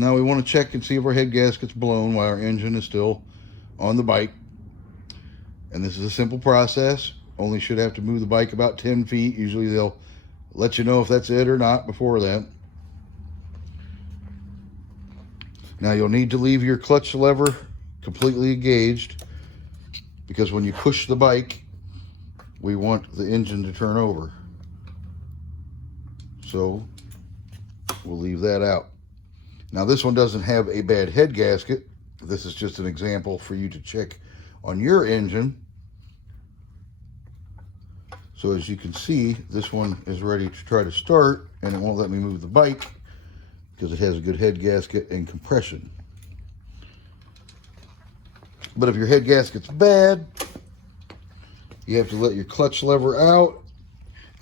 Now we want to check and see if our head gasket's blown while our engine is still on the bike. And this is a simple process. Only should have to move the bike about 10 feet. Usually they'll let you know if that's it or not before that. Now you'll need to leave your clutch lever completely engaged, because when you push the bike, we want the engine to turn over. So we'll leave that out. Now this one doesn't have a bad head gasket. This is just an example for you to check on your engine. So as you can see, this one is ready to try to start, and it won't let me move the bike because it has a good head gasket and compression. But if your head gasket's bad, you have to let your clutch lever out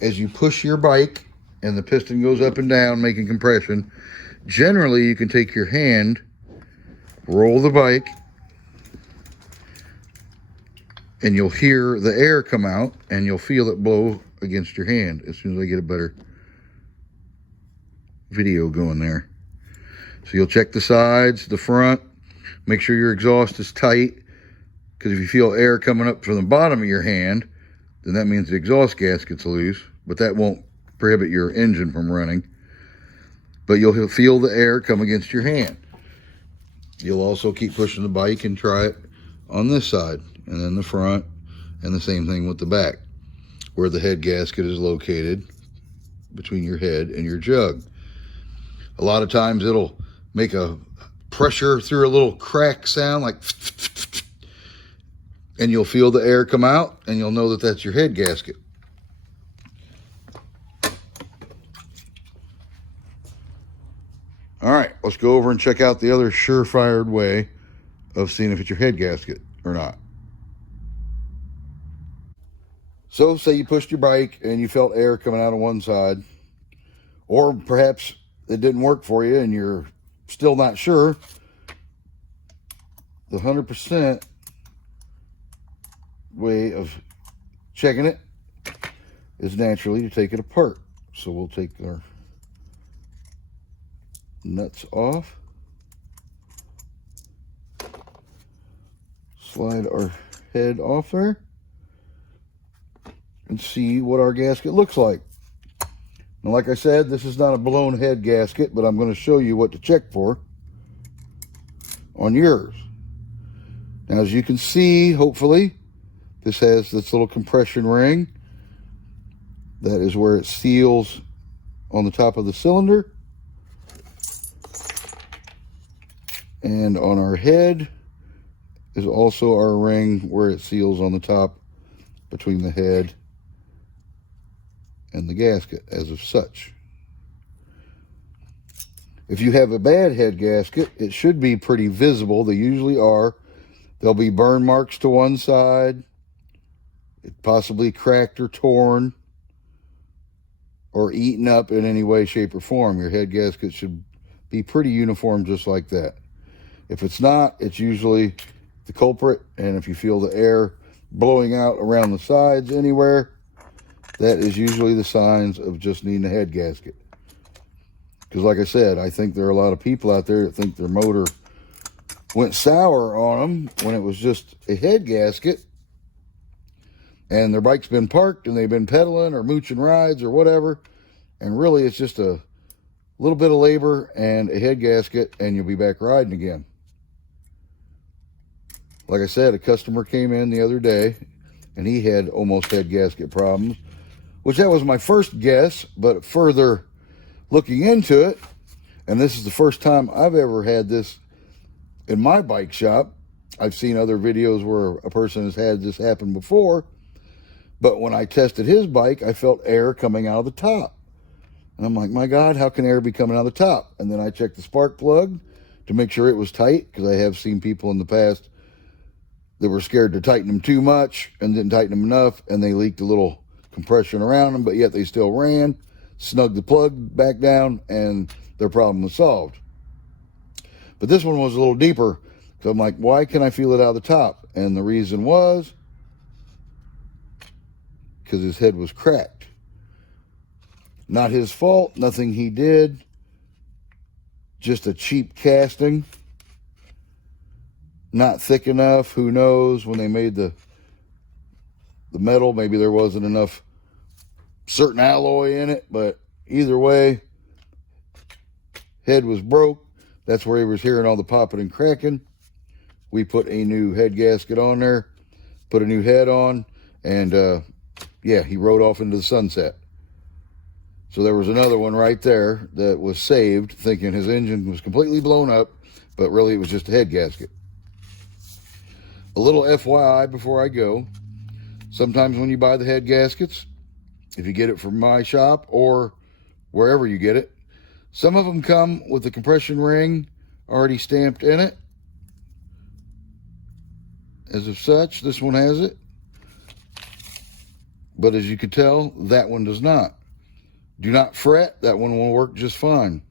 as you push your bike, and the piston goes up and down making compression. Generally, you can take your hand, roll the bike, and you'll hear the air come out, and you'll feel it blow against your hand as soon as I get a better video going there. So you'll check the sides, the front, make sure your exhaust is tight, because if you feel air coming up from the bottom of your hand, then that means the exhaust gasket's loose, but that won't prohibit your engine from running. But you'll feel the air come against your hand. You'll also keep pushing the bike and try it on this side, and then the front, and the same thing with the back, where the head gasket is located between your head and your jug. A lot of times it'll make a pressure through a little crack sound, like, and you'll feel the air come out, and you'll know that that's your head gasket. All right, let's go over and check out the other surefire way of seeing if it's your head gasket or not. So say you pushed your bike and you felt air coming out of one side, or perhaps it didn't work for you and you're still not sure. The 100% way of checking it is naturally to take it apart. So we'll take our nuts off, slide our head off there, and see what our gasket looks like. Now, like I said, this is not a blown head gasket, but I'm going to show you what to check for on yours. Now, as you can see, hopefully, this has this little compression ring. That is where it seals on the top of the cylinder. And on our head is also our ring where it seals on the top between the head and the gasket, as of such. If you have a bad head gasket, it should be pretty visible. They usually are. There'll be burn marks to one side, it possibly cracked or torn or eaten up in any way, shape, or form. Your head gasket should be pretty uniform, just like that. If it's not, it's usually the culprit, and if you feel the air blowing out around the sides anywhere, that is usually the signs of just needing a head gasket. Because like I said, I think there are a lot of people out there that think their motor went sour on them when it was just a head gasket, and their bike's been parked and they've been pedaling or mooching rides or whatever, and really it's just a little bit of labor and a head gasket, and you'll be back riding again. Like I said, a customer came in the other day and he had almost head gasket problems, which that was my first guess, but further looking into it, and this is the first time I've ever had this in my bike shop. I've seen other videos where a person has had this happen before, but when I tested his bike, I felt air coming out of the top. And I'm like, my God, how can air be coming out of the top? And then I checked the spark plug to make sure it was tight, because I have seen people in the past that were scared to tighten them too much and didn't tighten them enough, and they leaked a little compression around them, but yet they still ran, snugged the plug back down, and their problem was solved. But this one was a little deeper, so I'm like, why can I feel it out of the top? And the reason was because his head was cracked. Not his fault, nothing he did. just a cheap casting, not thick enough. Who knows, when they made the metal, maybe there wasn't enough certain alloy in it, but either way, head was broke. That's where he was hearing all the popping and cracking. We put a new head gasket on there, put a new head on, and yeah, he rode off into the sunset. So there was another one right there that was saved, thinking his engine was completely blown up, but really it was just a head gasket. A little FYI before I go, sometimes when you buy the head gaskets, if you get it from my shop or wherever you get it, some of them come with the compression ring already stamped in it. As of such, this one has it. But as you can tell, that one does not. Do not fret, that one will work just fine.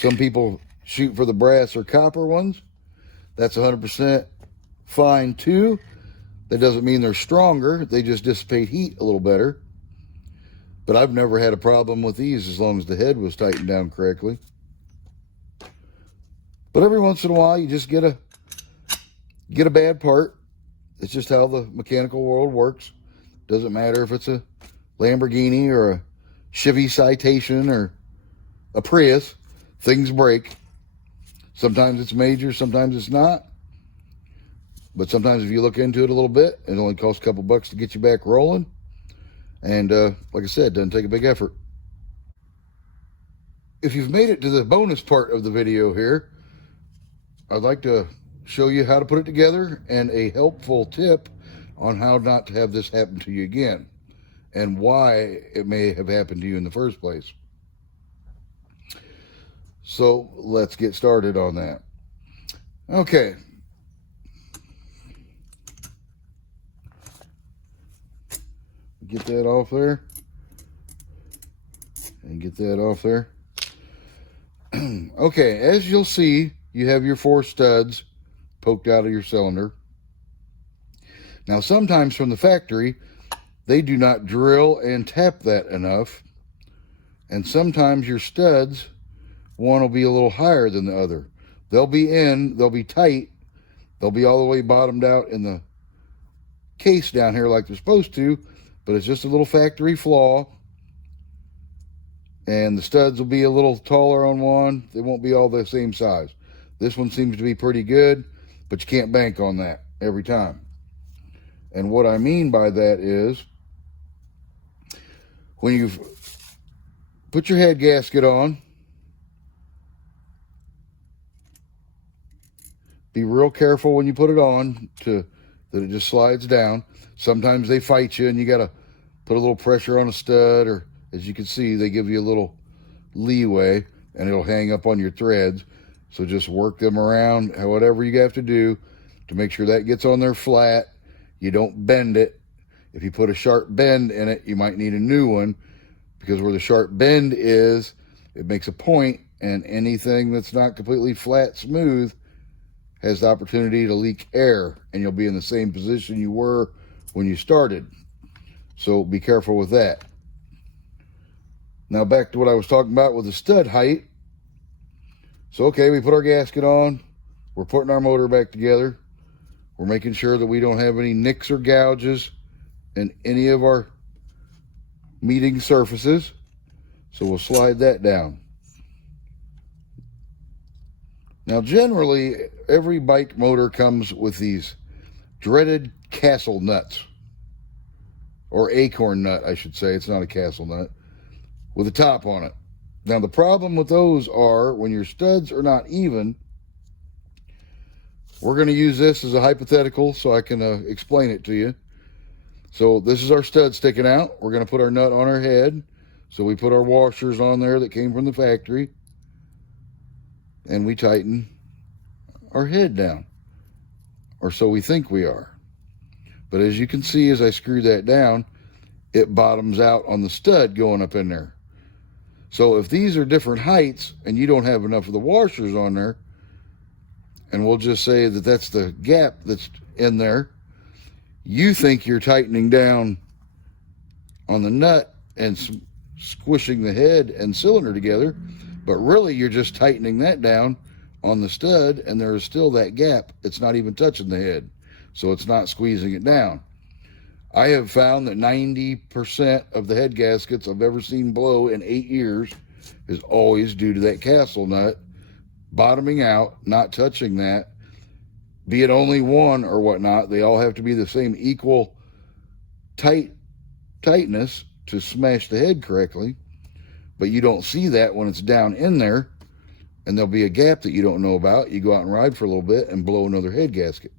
Some people shoot for the brass or copper ones. That's 100% fine too. That doesn't mean they're stronger, they just dissipate heat a little better. But I've never had a problem with these as long as the head was tightened down correctly. But every once in a while, you just get a bad part. It's just how the mechanical world works. Doesn't matter if it's a Lamborghini or a Chevy Citation or a Prius. Things break. Sometimes it's major, sometimes it's not. But sometimes if you look into it a little bit, it only costs a couple bucks to get you back rolling. And like I said, it doesn't take a big effort. If you've made it to the bonus part of the video here, I'd like to show you how to put it together and a helpful tip on how not to have this happen to you again and why it may have happened to you in the first place. So let's get started on that. Okay. Get that off there. And get that off there. Okay, as you'll see, you have your 4 studs poked out of your cylinder. Now, sometimes from the factory, they do not drill and tap that enough. And sometimes your studs, one will be a little higher than the other. They'll be in, they'll be tight, they'll be all the way bottomed out in the case down here like they're supposed to, but it's just a little factory flaw. And the studs will be a little taller on one. They won't be all the same size. This one seems to be pretty good, but you can't bank on that every time. And what I mean by that is, when you've put your head gasket on, be real careful when you put it on that it just slides down. Sometimes they fight you and you got to put a little pressure on a stud, or as you can see, they give you a little leeway and it'll hang up on your threads. So just work them around, whatever you have to do to make sure that gets on there flat. You don't bend it. If you put a sharp bend in it, you might need a new one, because where the sharp bend is, it makes a point, and anything that's not completely flat, smooth, has the opportunity to leak air, and you'll be in the same position you were when you started. So be careful with that. Now back to what I was talking about with the stud height. So okay, we put our gasket on. We're putting our motor back together. We're making sure that we don't have any nicks or gouges in any of our meeting surfaces. So we'll slide that down. Now generally, every bike motor comes with these dreaded castle nuts. Or acorn nut, I should say. It's not a castle nut. With a top on it. Now the problem with those are, when your studs are not even, we're going to use this as a hypothetical so I can explain it to you. So this is our stud sticking out. We're going to put our nut on our head. So we put our washers on there that came from the factory. And we tighten our head down. Or so we think we are. But as you can see, as I screw that down, it bottoms out on the stud going up in there. So if these are different heights and you don't have enough of the washers on there, and we'll just say that that's the gap that's in there, you think you're tightening down on the nut and squishing the head and cylinder together, But really, you're just tightening that down on the stud, and there is still that gap. It's not even touching the head, so it's not squeezing it down. I have found that 90% of the head gaskets I've ever seen blow in 8 years is always due to that castle nut bottoming out, not touching that. Be it only one or whatnot, they all have to be the same equal tightness to smash the head correctly. But you don't see that when it's down in there, and there'll be a gap that you don't know about. You go out and ride for a little bit and blow another head gasket.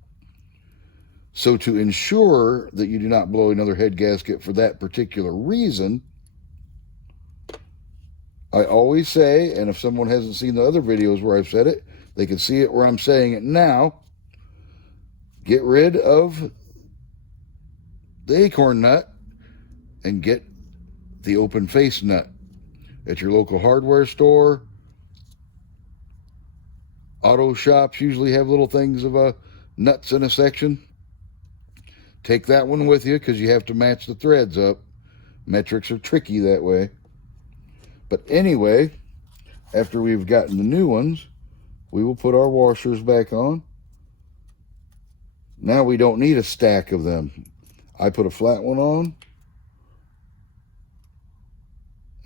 So to ensure that you do not blow another head gasket for that particular reason, I always say, and if someone hasn't seen the other videos where I've said it, they can see it where I'm saying it now. Get rid of the acorn nut and get the open face nut at your local hardware store. Auto shops usually have little things of nuts in a section. Take that one with you because you have to match the threads up. Metrics are tricky that way. But anyway, after we've gotten the new ones, we will put our washers back on. Now we don't need a stack of them. I put a flat one on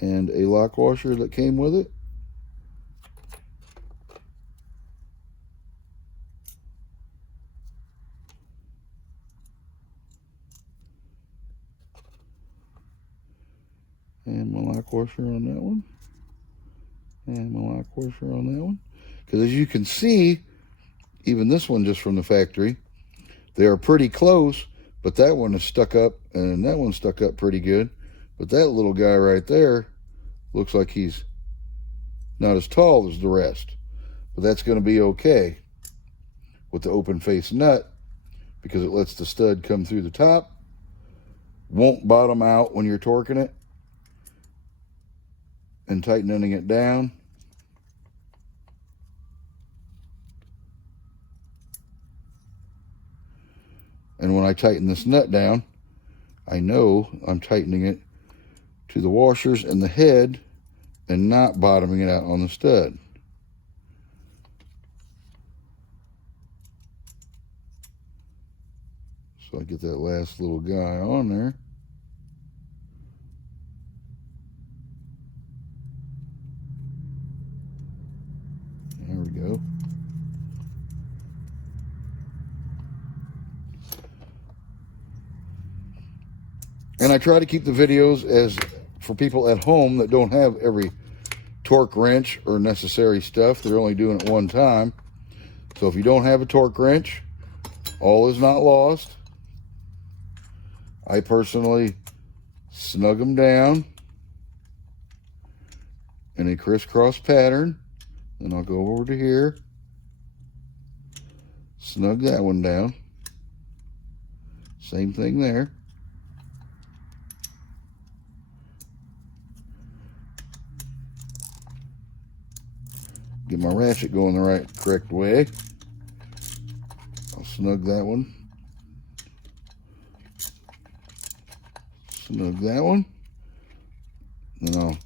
and a lock washer that came with it. And my lock washer on that one. And my lock washer on that one. Because as you can see, even this one just from the factory, they are pretty close, but that one is stuck up, and that one's stuck up pretty good. But that little guy right there looks like he's not as tall as the rest. But that's going to be okay with the open face nut because it lets the stud come through the top. Won't bottom out when you're torquing it and tightening it down. And when I tighten this nut down, I know I'm tightening it to the washers and the head and not bottoming it out on the stud. So I get that last little guy on there. There we go. And I try to keep the videos as for people at home that don't have every torque wrench or necessary stuff. They're only doing it one time. So if you don't have a torque wrench, all is not lost. I personally snug them down in a crisscross pattern. Then I'll go over to here, snug that one down. Same thing there. Get my ratchet going the correct way. I'll snug that one. Snug that one. Then I'll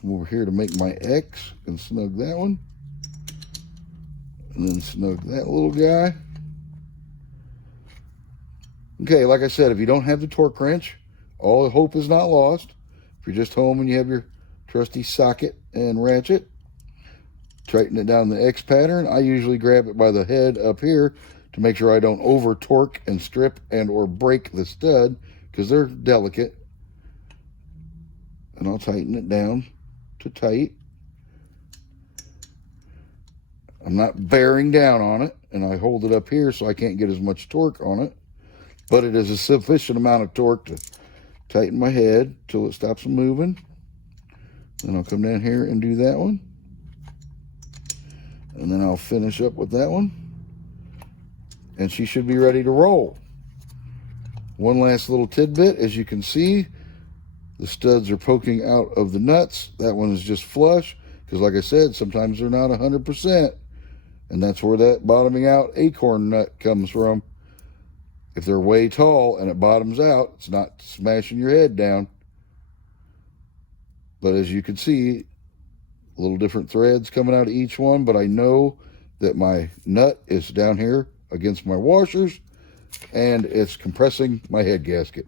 come over here to make my X and snug that one. And then snug that little guy. Okay, like I said, if you don't have the torque wrench, all hope is not lost. If you're just home and you have your trusty socket and ratchet, tighten it down the X pattern. I usually grab it by the head up here to make sure I don't over torque and strip and or break the stud because they're delicate. And I'll tighten it down to tight. I'm not bearing down on it, and I hold it up here so I can't get as much torque on it, but it is a sufficient amount of torque to tighten my head till it stops moving. Then I'll come down here and do that one. And then I'll finish up with that one. And she should be ready to roll. One last little tidbit, as you can see, the studs are poking out of the nuts. That one is just flush, because like I said, sometimes they're not 100%. And that's where that bottoming out acorn nut comes from. If they're way tall and it bottoms out, it's not smashing your head down. But as you can see, little different threads coming out of each one, but I know that my nut is down here against my washers and it's compressing my head gasket.